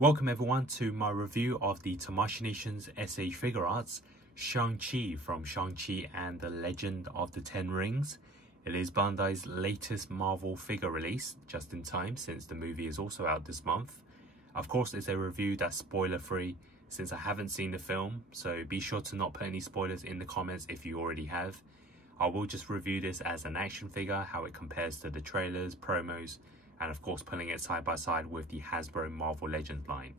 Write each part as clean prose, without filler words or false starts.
Welcome everyone to my review of the Tamashinations SH Figuarts Shang-Chi from Shang-Chi and the Legend of the Ten Rings. It is Bandai's latest Marvel figure release, just in time since the movie is also out this month. Of course, it's a review that's spoiler free since I haven't seen the film, so be sure to not put any spoilers in the comments if you already have. I will just review this as an action figure, how it compares to the trailers, promos, and of course putting it side by side with the Hasbro Marvel Legends line.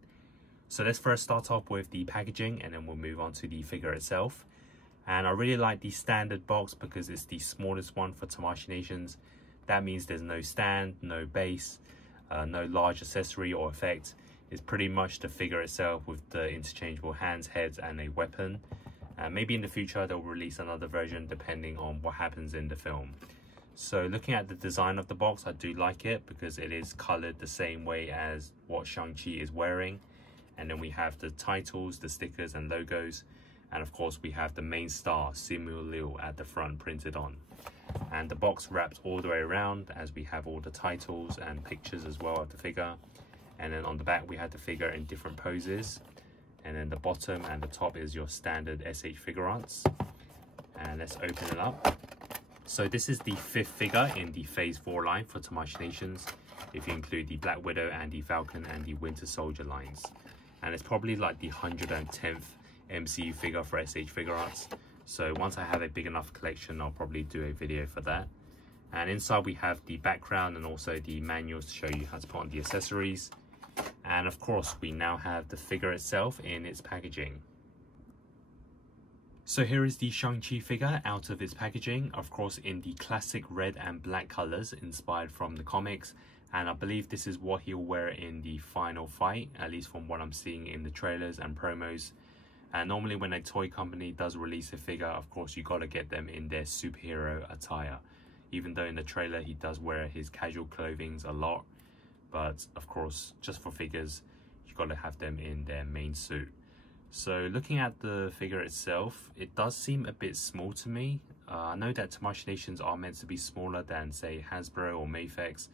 So let's first start off with the packaging and then we'll move on to the figure itself. And I really like the standard box because it's the smallest one for Tamashinations. That means there's no stand, no base, no large accessory or effect. It's pretty much the figure itself with the interchangeable hands, heads and a weapon. Maybe in the future they'll release another version depending on what happens in the film. So looking at the design of the box, I do like it because it is colored the same way as what Shang-Chi is wearing. And then we have the titles, the stickers and logos. And of course we have the main star, Simu Liu, at the front printed on. And the box wraps all the way around as we have all the titles and pictures as well of the figure. And then on the back we have the figure in different poses. And then the bottom and the top is your standard SH Figuarts. And let's open it up. So this is the 5th figure in the Phase 4 line for Tamashinations, if you include the Black Widow and the Falcon and the Winter Soldier lines. And it's probably like the 110th MCU figure for SH Figuarts. So once I have a big enough collection, I'll probably do a video for that. And inside we have the background and also the manuals to show you how to put on the accessories. And of course, we now have the figure itself in its packaging. So here is the Shang-Chi figure out of its packaging, of course in the classic red and black colors inspired from the comics, and I believe this is what he'll wear in the final fight, at least from what I'm seeing in the trailers and promos. And normally when a toy company does release a figure, of course you gotta get them in their superhero attire, even though in the trailer he does wear his casual clothing a lot, but of course just for figures you gotta have them in their main suit. So looking at the figure itself, it does seem a bit small to me. I know that Tamashinations are meant to be smaller than say Hasbro or Mafex,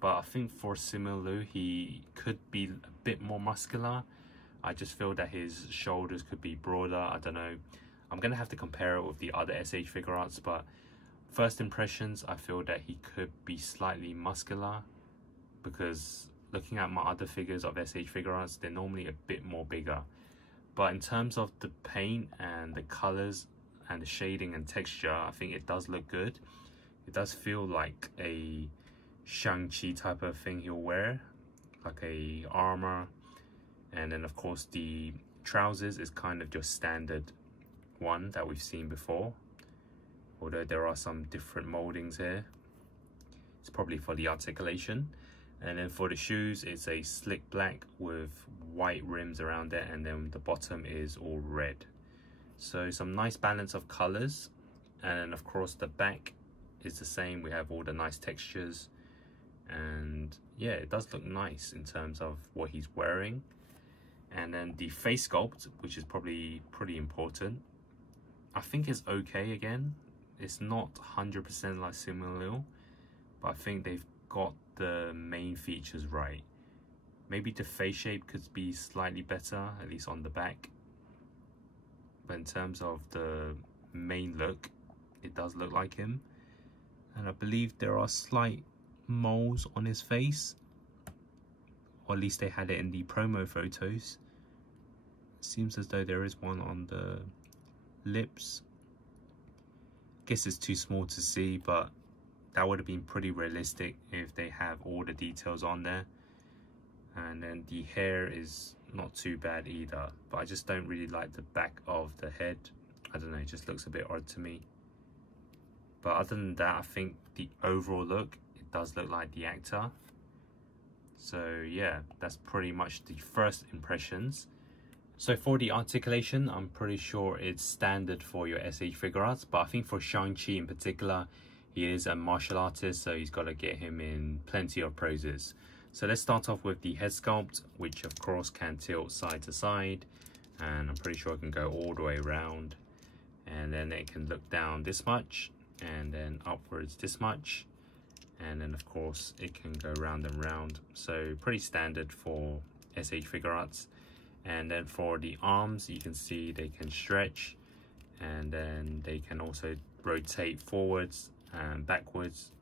but I think for Simu Liu he could be a bit more muscular. I just feel that his shoulders could be broader. I don't know. I'm gonna have to compare it with the other SH Figuarts, but first impressions I feel that he could be slightly muscular, because looking at my other figures of SH Figuarts, they're normally a bit more bigger. But in terms of the paint and the colors and the shading and texture, I think it does look good. It does feel like a Shang-Chi type of thing he'll wear, like a armor. And then of course the trousers is kind of your standard one that we've seen before, although there are some different moldings here. It's probably for the articulation. And then for the shoes, it's a slick black with white rims around it, and then the bottom is all red. So some nice balance of colors. And then of course the back is the same. We have all the nice textures, and yeah, it does look nice in terms of what he's wearing. And then the face sculpt, which is probably pretty important, I think is okay. Again, it's not 100% like Simu Liu, but I think they've got the main features right. Maybe the face shape could be slightly better, at least on the back, but in terms of the main look, it does look like him. And I believe there are slight moles on his face, or at least they had it in the promo photos. It seems as though there is one on the lips. Guess it's too small to see, but that would have been pretty realistic if they have all the details on there. And then the hair is not too bad either, but I just don't really like the back of the head. I don't know, it just looks a bit odd to me. But other than that, I think the overall look, it does look like the actor. So yeah, that's pretty much the first impressions. So for the articulation, I'm pretty sure it's standard for your SH Figuarts, but I think for Shang-Chi in particular, he is a martial artist, so he's got to get him in plenty of poses. So let's start off with the head sculpt, which of course can tilt side to side, and I'm pretty sure it can go all the way around. And then it can look down this much, and then upwards this much. And then of course it can go round and round. So pretty standard for SH Figuarts. And then for the arms, you can see they can stretch, and then they can also rotate forwards and backwards.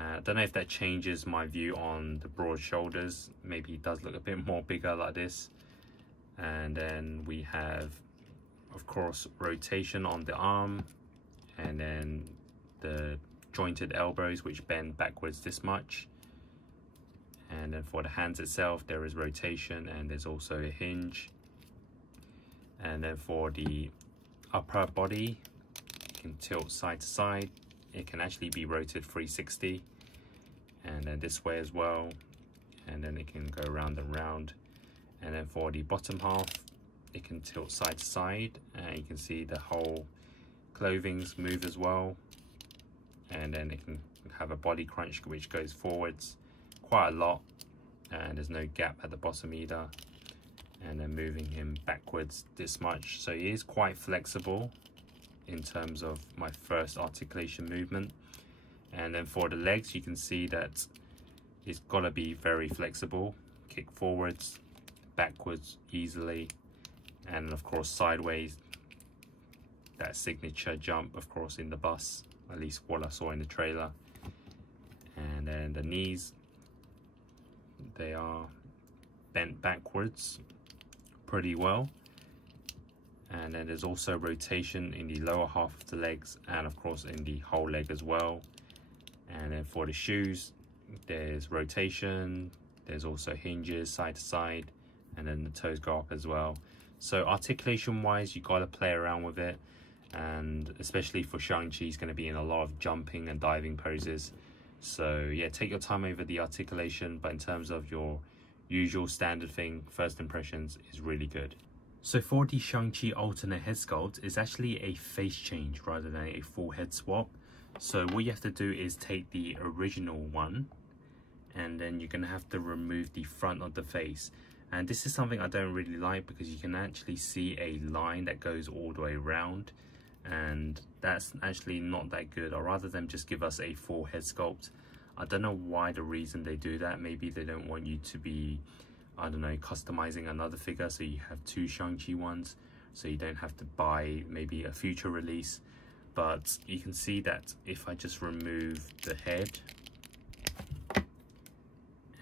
I don't know if that changes my view on the broad shoulders. Maybe it does look a bit more bigger like this. And then we have, of course, rotation on the arm, and then the jointed elbows which bend backwards this much. And then for the hands itself, there is rotation, and there's also a hinge. And then for the upper body, you can tilt side to side. It can actually be rotated 360, and then this way as well, and then it can go round and round. And then for the bottom half, it can tilt side to side, and you can see the whole clothings move as well. And then it can have a body crunch which goes forwards quite a lot, and there's no gap at the bottom either. And then moving him backwards this much, so he is quite flexible in terms of my first articulation movement. And then for the legs, you can see that it's got to be very flexible. Kick forwards, backwards easily, and of course sideways, that signature jump, of course, in the bus, at least what I saw in the trailer. And then the knees, they are bent backwards pretty well. And then there's also rotation in the lower half of the legs, and of course in the whole leg as well. And then for the shoes, there's rotation, there's also hinges side to side, and then the toes go up as well. So articulation wise, you gotta play around with it, and especially for Shang-Chi, he's gonna be in a lot of jumping and diving poses. So yeah, take your time over the articulation, but in terms of your usual standard thing, first impressions is really good. So for the Shang-Chi alternate head sculpt, it's actually a face change rather than a full head swap. So what you have to do is take the original one, and then you're going to have to remove the front of the face. And this is something I don't really like, because you can actually see a line that goes all the way around, and that's actually not that good. Or rather than just give us a full head sculpt. I don't know why the reason they do that. Maybe they don't want you to be, I don't know, customizing another figure, so you have two Shang-Chi ones, so you don't have to buy maybe a future release. But you can see that if I just remove the head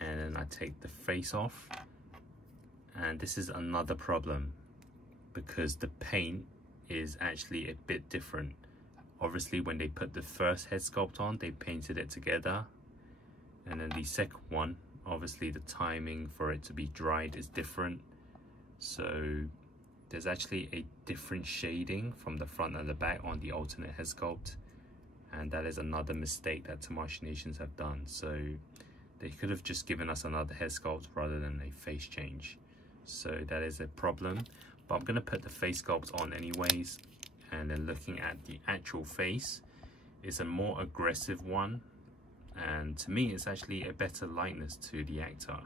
and then I take the face off, and this is another problem because the paint is actually a bit different. Obviously when they put the first head sculpt on, they painted it together, and then the second one, obviously the timing for it to be dried is different, so there's actually a different shading from the front and the back on the alternate head sculpt, and that is another mistake that Tamashii Nations have done. So they could have just given us another head sculpt rather than a face change, so that is a problem. But I'm going to put the face sculpt on anyways, and then looking at the actual face, it's a more aggressive one, and to me it's actually a better likeness to the actor.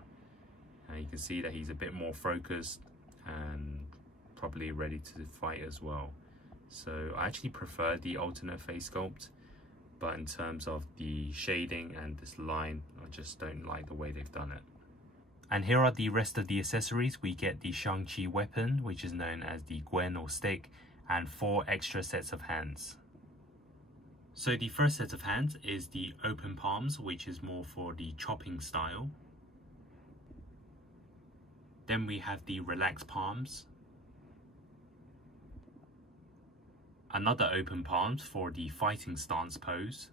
And you can see that he's a bit more focused and probably ready to fight as well. So I actually prefer the alternate face sculpt, but in terms of the shading and this line, I just don't like the way they've done it. And here are the rest of the accessories. We get the Shang-Chi weapon, which is known as the Gwen or stick, and 4 extra sets of hands. So the first set of hands is the open palms, which is more for the chopping style. Then we have the relaxed palms. Another open palms for the fighting stance pose.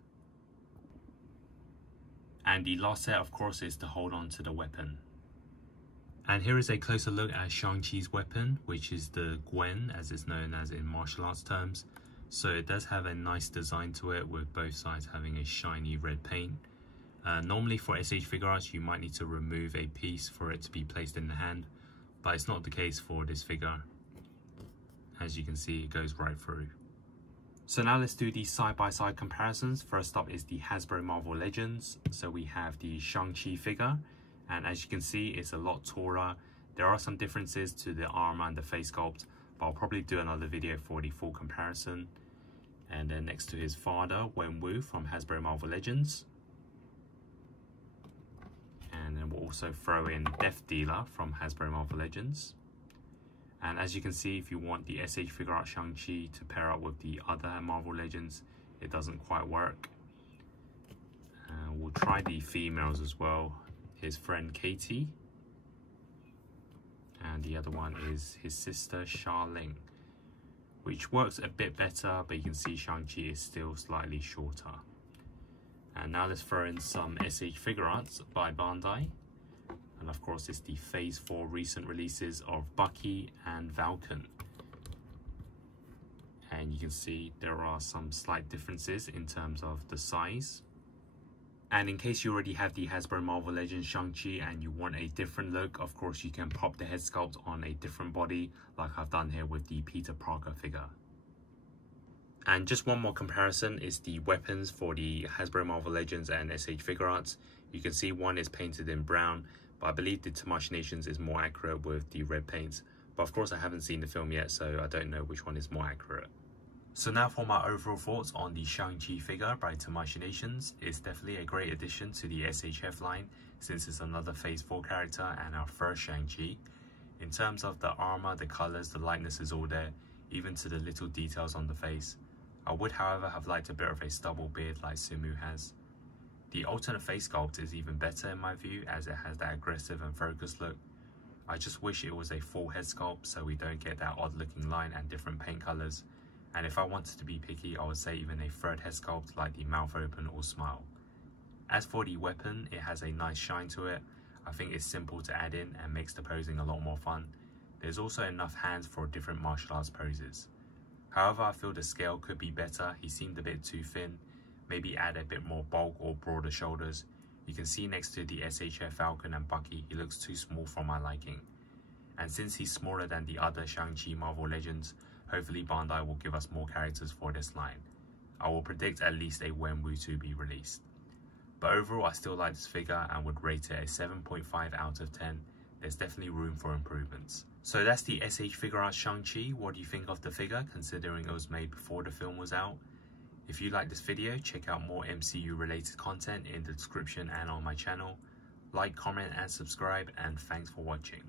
And the last set, of course, is to hold on to the weapon. And here is a closer look at Shang-Chi's weapon, which is the Gwen, as it's known as in martial arts terms. So it does have a nice design to it, with both sides having a shiny red paint. Normally for SH Figuarts, you might need to remove a piece for it to be placed in the hand, but it's not the case for this figure. As you can see, it goes right through. So now let's do the side-by-side comparisons. First up is the Hasbro Marvel Legends. So we have the Shang-Chi figure, and as you can see, it's a lot taller. There are some differences to the arm and the face sculpt, but I'll probably do another video for the full comparison. And then next to his father, Wenwu from Hasbro Marvel Legends. And then we'll also throw in Death Dealer from Hasbro Marvel Legends. And as you can see, if you want the SH Figuarts Shang-Chi to pair up with the other Marvel Legends, it doesn't quite work. We'll try the females as well. His friend Katie. And the other one is his sister Charlene, which works a bit better, but you can see Shang-Chi is still slightly shorter. And now let's throw in some SH Figuarts by Bandai. And of course it's the Phase 4 recent releases of Bucky and Falcon. And you can see there are some slight differences in terms of the size. And in case you already have the Hasbro Marvel Legends Shang-Chi and you want a different look, of course you can pop the head sculpt on a different body like I've done here with the Peter Parker figure. And just one more comparison is the weapons for the Hasbro Marvel Legends and SH Figuarts. You can see one is painted in brown, but I believe the Machinations is more accurate with the red paints. But of course I haven't seen the film yet, so I don't know which one is more accurate. So now for my overall thoughts on the Shang-Chi figure by Machinations. It's definitely a great addition to the SHF line since it's another Phase 4 character and our first Shang-Chi. In terms of the armor, the colors, the lightness is all there, even to the little details on the face. I would however have liked a bit of a stubble beard like Simu has. The alternate face sculpt is even better in my view as it has that aggressive and focused look. I just wish it was a full head sculpt so we don't get that odd looking line and different paint colors. And if I wanted to be picky, I would say even a third head sculpt like the mouth open or smile. As for the weapon, it has a nice shine to it. I think it's simple to add in and makes the posing a lot more fun. There's also enough hands for different martial arts poses. However, I feel the scale could be better. He seemed a bit too thin. Maybe add a bit more bulk or broader shoulders. You can see next to the SHF Falcon and Bucky, he looks too small for my liking. And since he's smaller than the other Shang-Chi Marvel Legends, hopefully Bandai will give us more characters for this line. I will predict at least a Wenwu to be released. But overall I still like this figure and would rate it a 7.5 out of 10. There's definitely room for improvements. So that's the SH Figuarts Shang-Chi. What do you think of the figure considering it was made before the film was out? If you like this video, check out more MCU related content in the description and on my channel. Like, comment and subscribe, and thanks for watching.